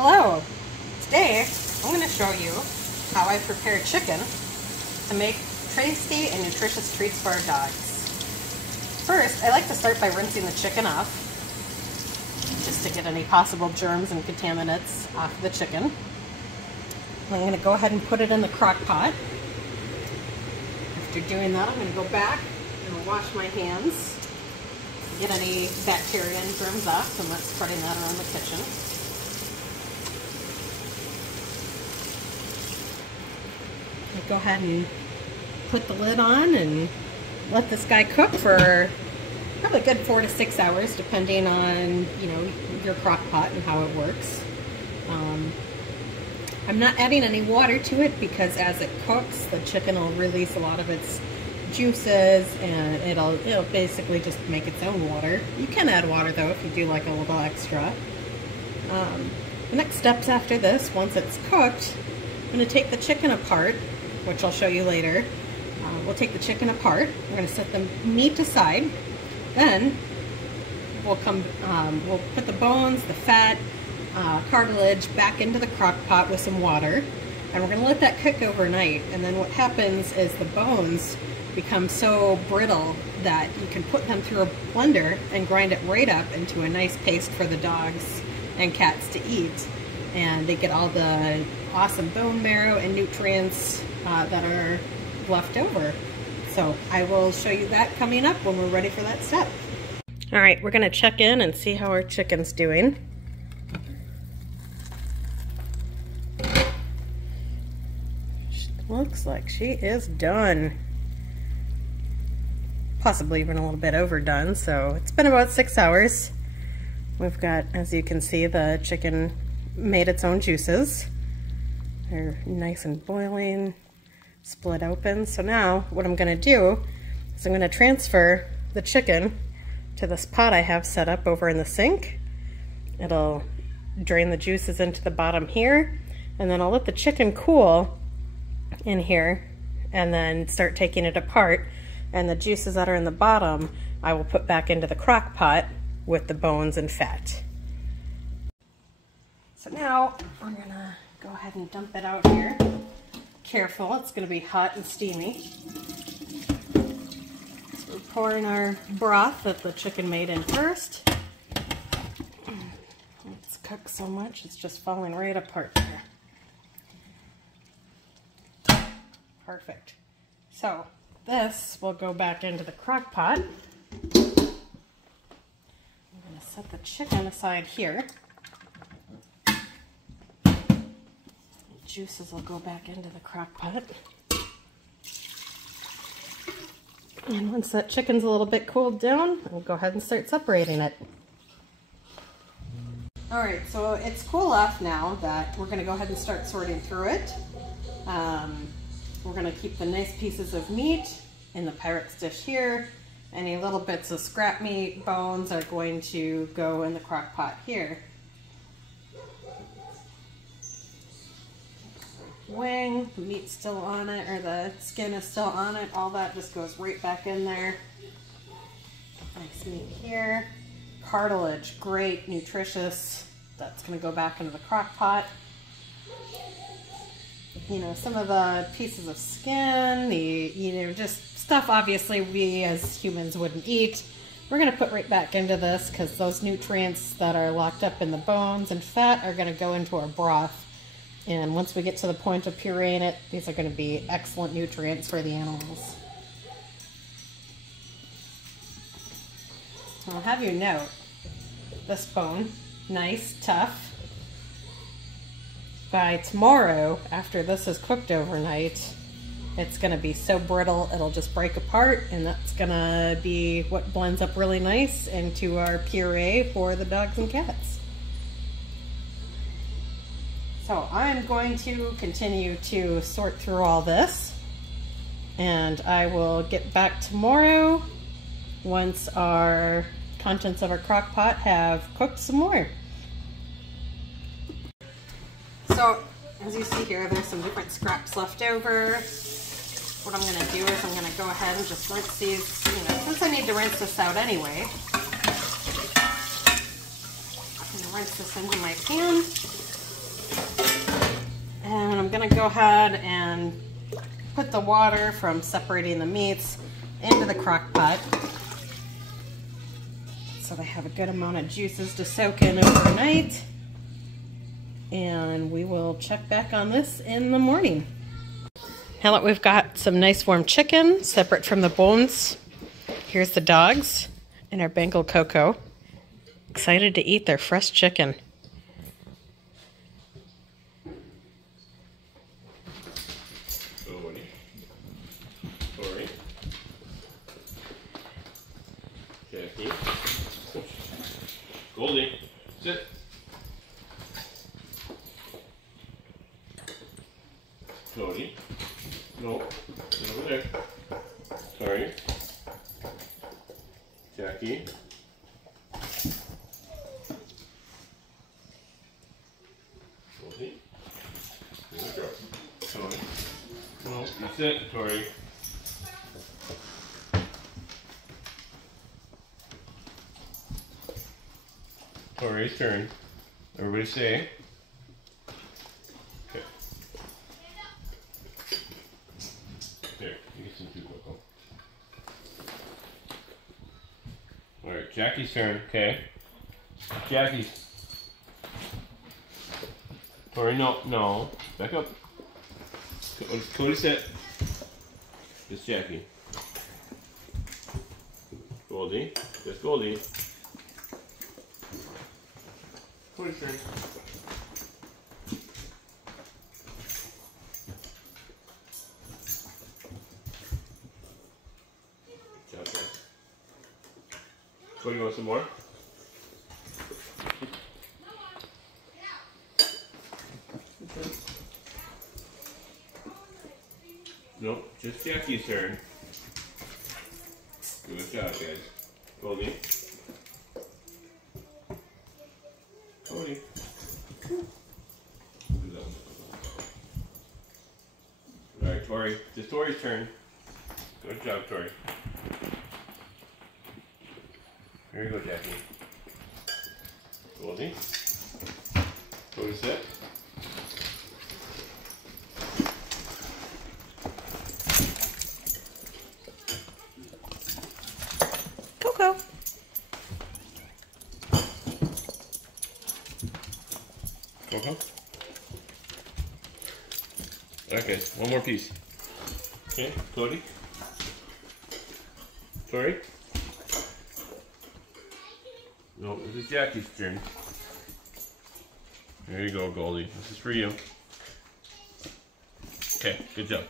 Hello! Today I'm going to show you how I prepare chicken to make tasty and nutritious treats for our dogs. First, I like to start by rinsing the chicken off, just to get any possible germs and contaminants off the chicken. I'm going to go ahead and put it in the crock pot. After doing that, I'm going to go back and wash my hands, get any bacteria and germs off, and let's spreading that around the kitchen. Go ahead and put the lid on and let this guy cook for probably a good 4 to 6 hours, depending on, your crock pot and how it works. I'm not adding any water to it because as it cooks, the chicken will release a lot of its juices and it'll basically just make its own water. You can add water though if you do like a little extra. The next steps after this, once it's cooked, I'm going to take the chicken apart, which I'll show you later. We'll take the chicken apart. We're going to set the meat aside. Then we'll put the bones, the fat, cartilage back into the crock pot with some water, and we're going to let that cook overnight. And then what happens is the bones become so brittle that you can put them through a blender and grind it right up into a nice paste for the dogs and cats to eat. And they get all the awesome bone marrow and nutrients that are left over. So I will show you that coming up when we're ready for that step. All right, we're gonna check in and see how our chicken's doing. Looks like she is done. Possibly even a little bit overdone, so it's been about 6 hours. We've got, as you can see, the chicken made its own juices. They're nice and boiling, split open. So now what I'm going to do is I'm going to transfer the chicken to this pot I have set up over in the sink. It'll drain the juices into the bottom here, and then I'll let the chicken cool in here and then start taking it apart, and the juices that are in the bottom I will put back into the crock pot with the bones and fat. So now we're gonna go ahead and dump it out here. Careful, it's gonna be hot and steamy. So we're pouring our broth that the chicken made in first. It's cooked so much, it's just falling right apart there. Perfect. So this will go back into the crock pot. I'm gonna set the chicken aside here. Juices will go back into the crock pot. And once that chicken's a little bit cooled down, I'll go ahead and start separating it. Alright, so it's cool off now that we're going to go ahead and start sorting through it. We're going to keep the nice pieces of meat in the Pyrex dish here. Any little bits of scrap meat, bones are going to go in the crock pot here. Wing, the meat's still on it, or the skin is still on it, all that just goes right back in there. Nice meat here. Cartilage, great, nutritious, that's going to go back into the crock pot. Some of the pieces of skin, just stuff obviously we as humans wouldn't eat, we're going to put right back into this because those nutrients that are locked up in the bones and fat are going to go into our broth. And once we get to the point of pureeing it, these are going to be excellent nutrients for the animals. I'll have you note, this bone, nice, tough. By tomorrow, after this is cooked overnight, it's going to be so brittle it'll just break apart, and that's going to be what blends up really nice into our puree for the dogs and cats. So I'm going to continue to sort through all this, and I will get back tomorrow once our contents of our crock pot have cooked some more. So as you see here, there's some different scraps left over. What I'm going to do is I'm going to go ahead and just rinse these, since I need to rinse this out anyway. I'm going to rinse this into my pan. gonna go ahead and put the water from separating the meats into the crock pot so they have a good amount of juices to soak in overnight. And we will check back on this in the morning. Now that we've got some nice warm chicken separate from the bones, here's the dogs and our Bengal Coco. Excited to eat their fresh chicken. Tori. Jackie. Goldie, sit. Cody. No, over there. Sorry. Jackie. Goldie. Here we go. Tony. No, you sit, Tori. Tori's turn. Everybody say. Okay. There, you get some too, Coco. Alright, Jackie's turn. Okay. Jackie's. Tori, no. Back up. Cody, sit. Just Jackie. Goldie. Just Goldie. Cody's turn. Good job, guys. Cody, you want some more? No, just Jackie's turn. Good job, guys. Goldie. Cody. Alright, Tori. It's Tori's turn. Good job, Tori. Here you go, Jackie. Goldie. Cody, sit. Coco. Coco. Okay, one more piece. Okay, Cody. Tori. No, this is Jackie's turn. There you go, Goldie. This is for you. Okay, good job.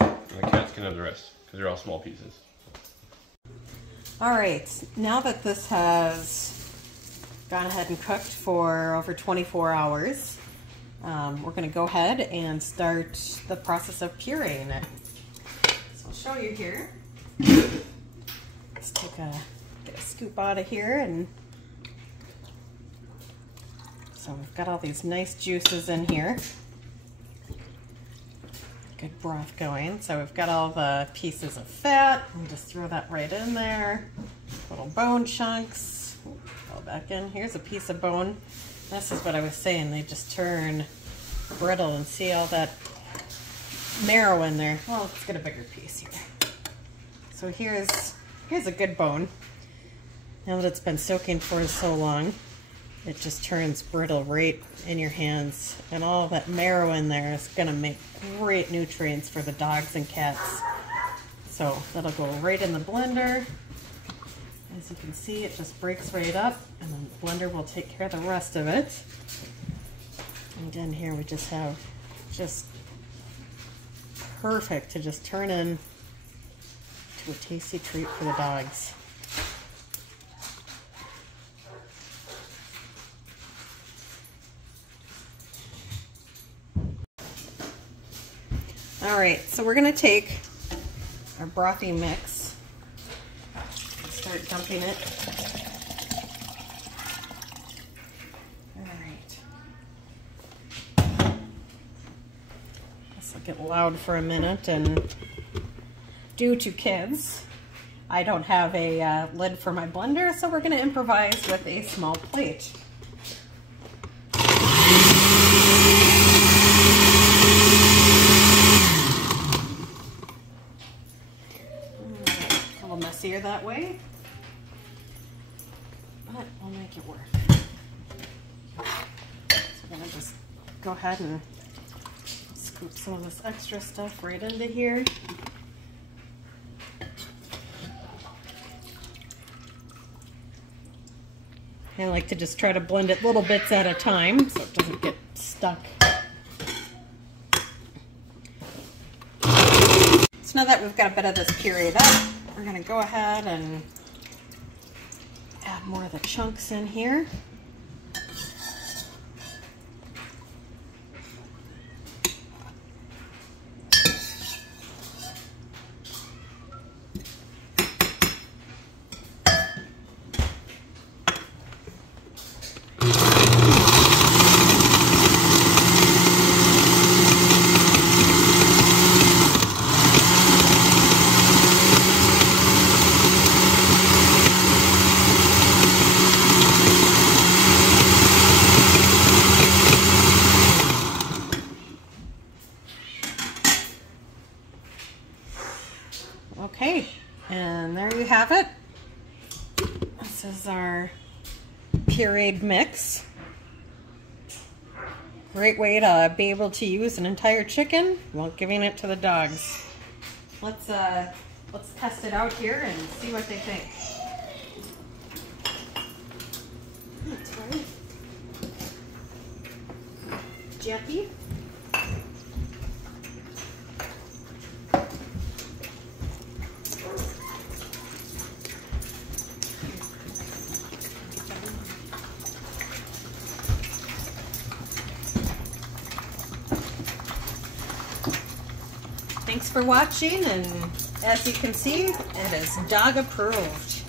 And the cats can have the rest, because they're all small pieces. Alright, now that this has gone ahead and cooked for over 24 hours, we're going to go ahead and start the process of pureeing it. So I'll show you here. Let's get a scoop out of here. And so we've got all these nice juices in here. Good broth going. So we've got all the pieces of fat. We'll just throw that right in there. Little bone chunks. Go back in. Here's a piece of bone. This is what I was saying. They just turn brittle, and see all that marrow in there. Well, let's get a bigger piece here. So here's a good bone. Now that it's been soaking for so long, it just turns brittle right in your hands, and all that marrow in there is going to make great nutrients for the dogs and cats. So that'll go right in the blender. As you can see, it just breaks right up, and then the blender will take care of the rest of it. And then here we just have just perfect to just turn in to a tasty treat for the dogs. All right, so we're gonna take our brothy mix and start dumping it. All right. This will get loud for a minute, and due to kids, I don't have a lid for my blender, so we're gonna improvise with a small plate. go ahead and scoop some of this extra stuff right into here. I like to just try to blend it little bits at a time so it doesn't get stuck. So now that we've got a bit of this pureed up, we're going to go ahead and add more of the chunks in here. Okay, and there you have it. This is our pureed mix. Great way to be able to use an entire chicken while giving it to the dogs. Let's test it out here and see what they think. That's right. Jeffy. Thanks for watching, and as you can see, it is dog approved.